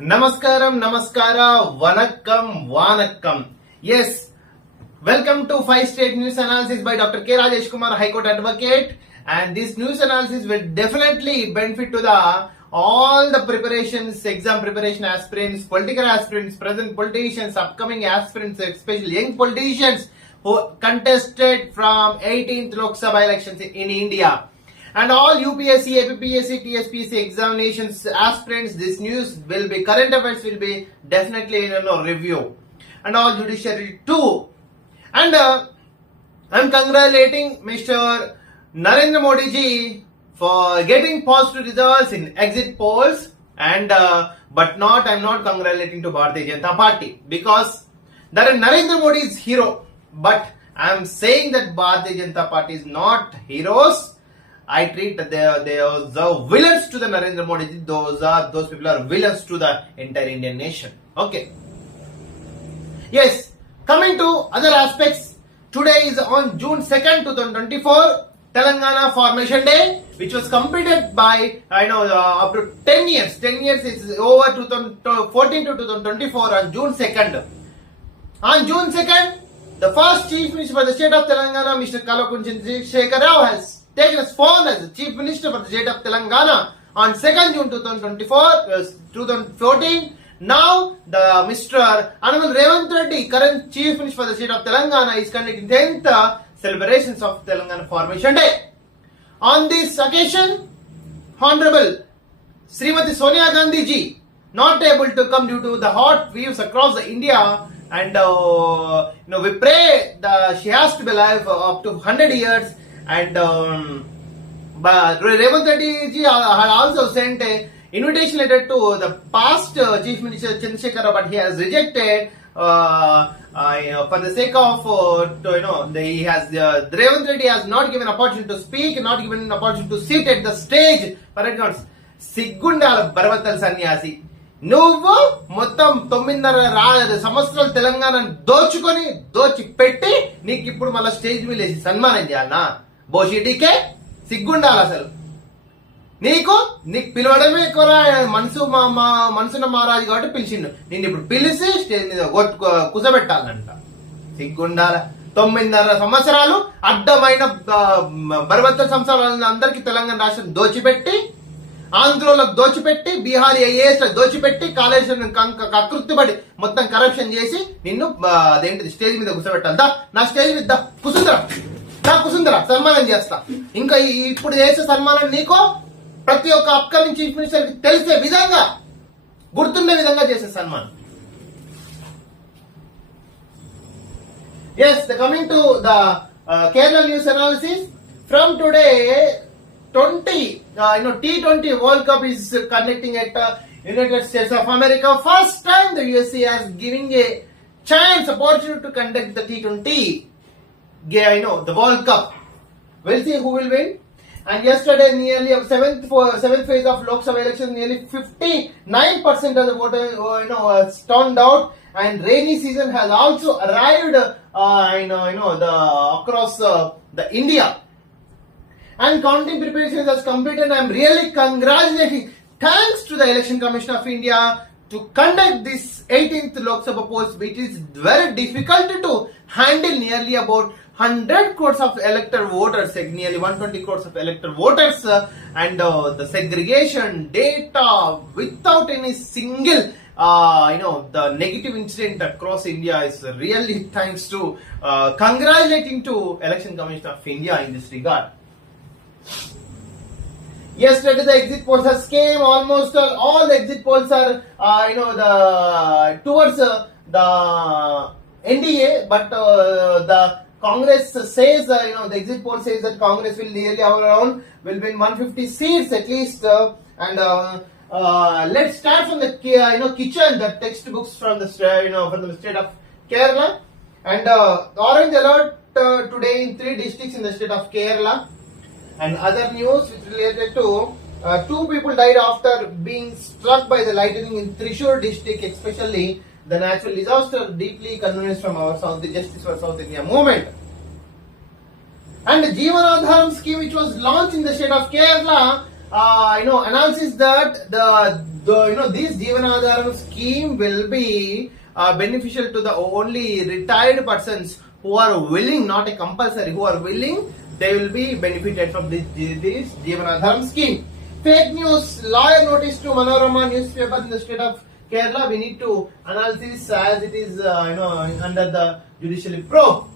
Namaskaram, Namaskara, Vanakkam, Vanakkam. Yes, welcome to 5 State News Analysis by Dr. K. Rajesh Kumar, High Court Advocate. And this news analysis will definitely benefit to all the preparations, exam preparation aspirants, political aspirants, present politicians, upcoming aspirants, especially young politicians who contested from 18th Lok Sabha elections in India. And all UPSC, APPSC, TSPSC examinations aspirants, this news will be, current affairs will be definitely review. And all judiciary too. And I'm congratulating Mr. Narendra Modi ji for getting positive results in exit polls. And I'm not congratulating to Bharatiya Janata Party because Narendra Modi is hero. But I'm saying that Bharatiya Janata Party is not heroes. I treat they are the villains to the Narendra Modi. Those people are villains to the entire Indian nation. Okay. Yes. Coming to other aspects, today is on June 2nd, 2024, Telangana Formation Day, which was completed by up to 10 years. 10 years is over 2014 to 2024 on June 2nd. On June 2nd, the first Chief Minister for the state of Telangana, Mr. Kallapuni Chandrasekhar Rao, has taken his form as the Chief Minister for the state of Telangana on 2nd June 2014. Now, the Mr. Honorable Revanth Reddy, current Chief Minister for the state of Telangana, is conducting 10th celebrations of Telangana Formation Day. On this occasion, Honorable Srimati Sonia Gandhi ji not able to come due to the hot views across the India, and we pray that she has to be alive up to 100 years. And but Revanth Reddy ji had also sent a invitation letter to the past Chief Minister Chandrasekhar Rao, but he has rejected for the sake of Revanth Reddy has not given opportunity to speak, not given an opportunity to sit at the stage. For example, Sigundala Barvatal Sanyasi. నువ్వు మొత్తం 9.5 సంవత్సరాలు తెలంగాణను దోచి పెట్టి నీకు ఇప్పుడు మళ్ళీ stage మీద సన్మానం చేయాలనా? బోషిటీకే సిగ్గుండాలి అసలు. నీకు పిలవడమే ఎక్కువ, మనసున్న మహారాజు కాబట్టి పిలిచిండు. నేను ఇప్పుడు పిలిచి స్టేజ్ మీద కుసబెట్టాలంట. సిగ్గుండాల. 9.5 సంవత్సరాలు అడ్డమైన బలవంత సంవత్సరాలను అందరికీ తెలంగాణ రాష్ట్రం దోచిపెట్టి, ఆంధ్రోలకు దోచిపెట్టి, బీహారీ ఐఏఎస్ దోచిపెట్టి, కాళేశ్వరం కకృతిపడి మొత్తం కరప్షన్ చేసి నిన్ను అదేంటిది స్టేజ్ మీద కూర్చోబెట్టాలి. నా స్టేజ్ మీద కుసుందర సన్మానం చేస్తా. ఇంకా ఇప్పుడు చేసే సన్మానం నీకు ప్రతి ఒక్క అప్కమింగ్ చీఫ్ మినిస్టర్ కి తెలిసే విధంగా, గుర్తుండే విధంగా చేసే సన్మానం. Yes, coming to the Kerala news analysis. From today, T20 World Cup is conducting at United States of America. First time the USA has giving a opportunity to conduct the T20, the World Cup. We'll see who will win. And yesterday, nearly seventh phase of Lok Sabha election, nearly 59% of the voters turned out. And rainy season has also arrived, across the India. And counting preparations has completed. I am really congratulating. Thanks to the Election Commission of India to conduct this 18th Lok Sabha polls, which is very difficult to handle. Nearly about 100 crores of electoral voters, nearly 120 crores of electoral voters, and the segregation data without any single the negative incident across India is really thanks to congratulating to Election Commission of India in this regard. Yesterday the exit polls has came. Almost all the exit polls are towards the NDA, but the Congress says the exit poll says that Congress will nearly will win 150 seats at least. Let's start from the kitchen, the textbooks from the from the state of Kerala. And orange alert today in 3 districts in the state of Kerala. And other news which related to 2 people died after being struck by the lightning in Thrissur district, especially the natural disaster deeply concerns from our Justice for South India movement. And the Jeevanadharam scheme, which was launched in the state of Kerala, analysis that this Jeevanadharam scheme will be beneficial to the only retired persons who are willing, not a compulsory, who are willing, they will be benefited from this Jeevanadharam scheme. Fake news, lawyer notice to Manorama newspaper in the state of Kerala. We need to analyze as it is, under the judicial probe.